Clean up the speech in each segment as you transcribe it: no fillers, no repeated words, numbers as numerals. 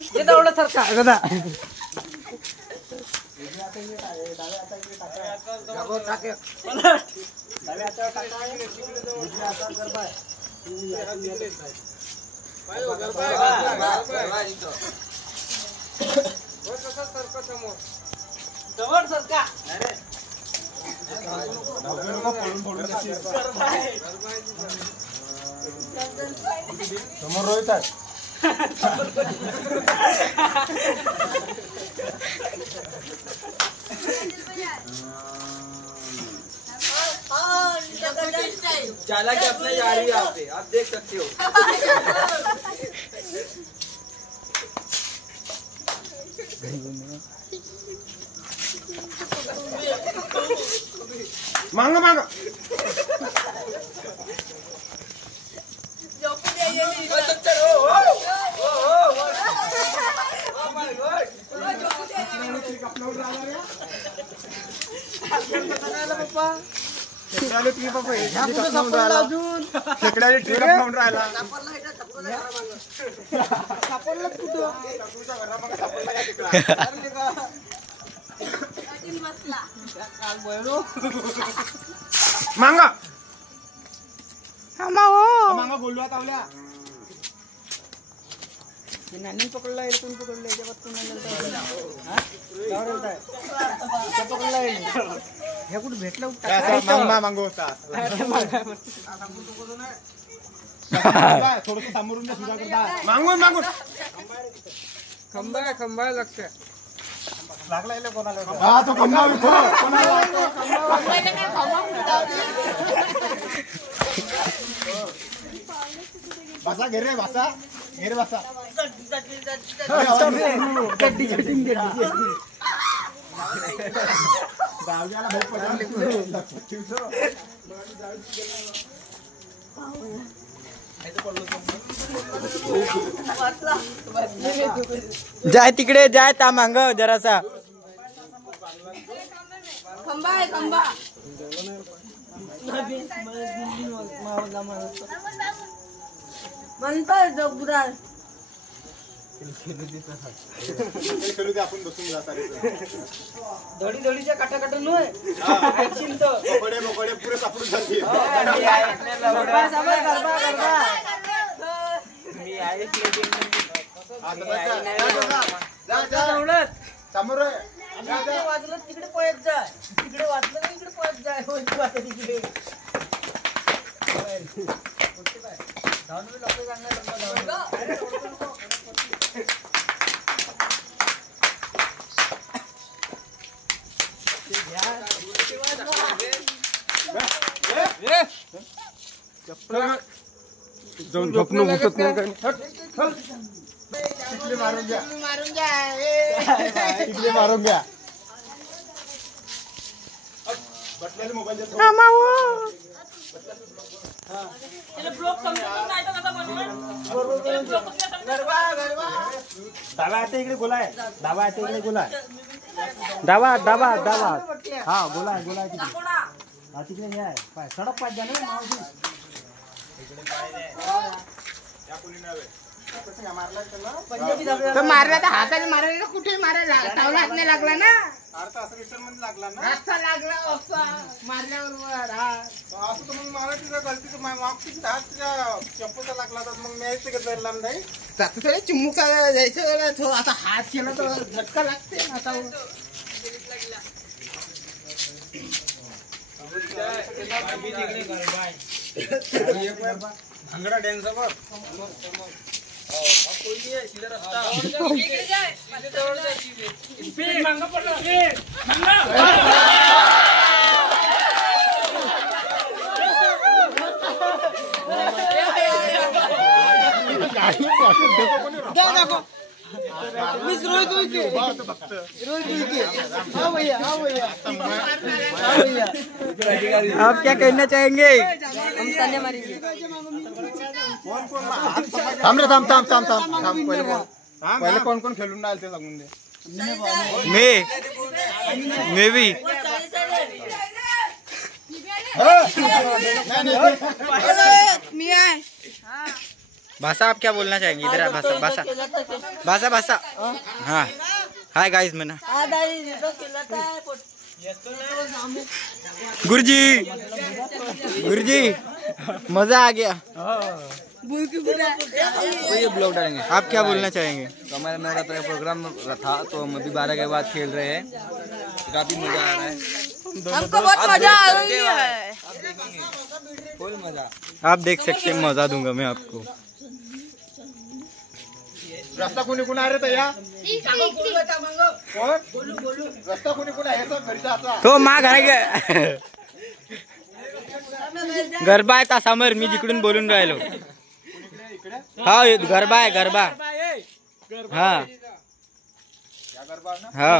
एवढं सरका दादा समोर रोहित आहे चालाकी अपने यार भी आप देख सकते हो। मांगा मांगा मांगा मांगा बोलू आता नानी पकडला कोण पकडलं पकडला ह्या कुठे भेटला मांगो होता थोडस समोरून मागून मागून खंबा लक्ष लागला कोणाला हा तो खंबा बसा घे रे बसा घे रे बसा जाय तिकडे जाय ता मांग जरासा खंबा आहे खंबा म्हणतोय जगुराल आपण बसून जाता धडी धडीच्या काटा नोय बोकडे बोकडे पुरे सापडून जाते समोर वाजलं तिकडे पळत जाय तिकडे वाजलं ना इकडे पळत जाय तिकडे जाऊन झोपणं उठत नाही तिकडे मारून घ्या तिकडे मारून घ्या बटल्याला मोबाईल डावा हात इकडे गोलाय डावा हात इकडे गोलाय डावा डावा डावा हा गोलाय गोलाय तिकडे हा तिकडे हे आहे पाय सडक पाय द्या ना मावशी तो मारला तर हाताने मारायला कुठे मारायला टावला हात नाही लागला ना लागला ना असा लागला असा मारल्यावर असं तर मग मला तिचा गलतीचं मागच्या हात तिच्या चप्पलचा लागला तर मग मी ते धरला नाही जास्त थोडे चिमुका जायचं तो आता हात केला तर झटका लागते आता भांगडा डॅन्स वर आप क्या कहना चाहेंगे? हम ताने मारेंगे थांब रे थांब थांब थांब थांब थांब पहिले कोण कोण खेळून राहिले ते सांगून दे मैं भी मी आहे भाषा आप क्या बोलना चाहेंगे? इधर आ, भाषा भाषा भाषा भाषा हाँ हाय गाइस म्हणा. गुरुजी गुरुजी मजा आ गया. तो ये ब्लॉग डालेंगे. आप क्या बोलना चाहेंगे? तो हमारा नवरात्र का प्रोग्राम था, तो हम अभी 12 के बाद खेल रहे हैं. काफी मजा आ रहा है. हमको बहुत मजा आ रही है. फुल मजा. आप देख सकते हैं, मजा दूंगा मैं आपको. रस्ता कोणी कोण आहे रे तया? रस्ता कोणी कोण आहे घरी जायचा? तो मा घरा गरबा आहे ता समोर, मी जिकडून बोलून राहिलो. हा गरबा आहे गरबा. हा हा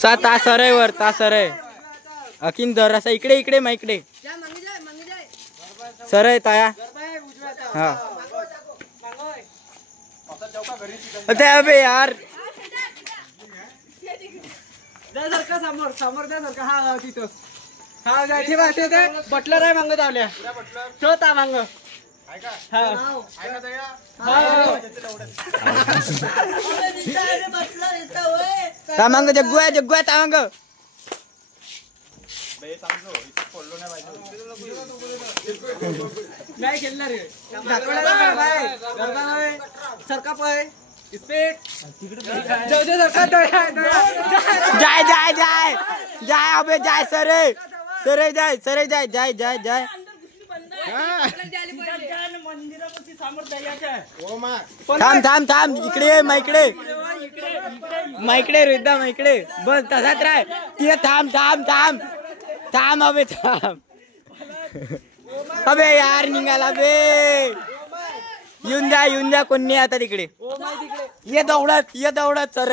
सा तासर आहे वर तासर आहे. अकिन दरासा इकडे इकडे मा इकडे सर आहे ताया. हा ते अबे यार समोर समोर द्या सारखा. हा तिथं हा जाय ठेवा ठेव. बटलर आहे मांग धावल्या तो ता मांग. तामांग जग्गू आहे जग्गू आहे तामांग. नाही खेळणार रे. सरका पाय स्पीड जाऊ दे सरका. जाय जाय जाय जाय अबे जाय सरे सरे जाय सरे जाय जाय जाय जाय. थांब थांब थांब इकडे ये मा इकडे मा इकडे रोहिदा मा इकडे. बस तसाच राह तिथे. थांब थांब थांब थांब अबे थांब. अबे यार निघाला बे. येऊन जा कोण नाही आता तिकडे. ये दौडत सर.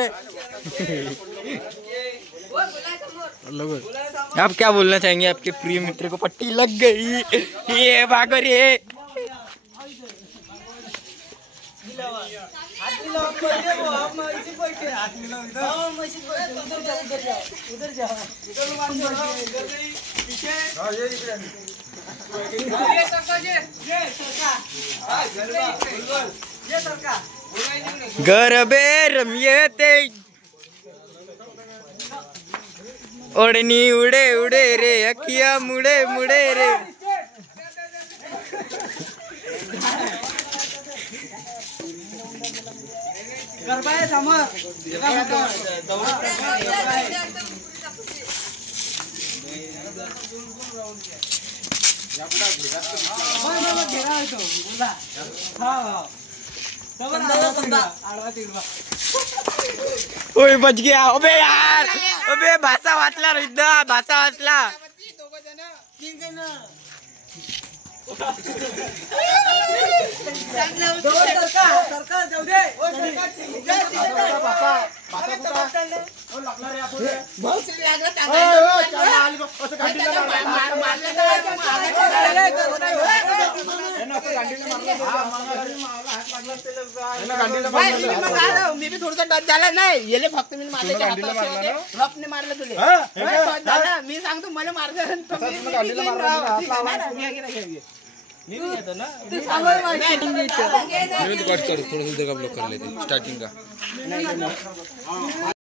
आप क्या बोलना चाहेंगे? आपके प्रिय मित्र को पट्टी लग गई. ये भागो रे. गरबे रमिये ते ओढणी उडे उडे रे अखिया मुडे मुडे रे. गरबा आहे समोर. ओय बच गया. अबे यार अबे भाषा वाचला रोहिदा भाषा वाचला. सरकार जाऊ दे. मी बी थोडस डच झाला नाही. येले फक्त मी मारले रफने मारलं तुले. मी सांगतो मला मारलं. कट करो थोड़ा सा, ब्लॉक कर लेते स्टार्टिंग का.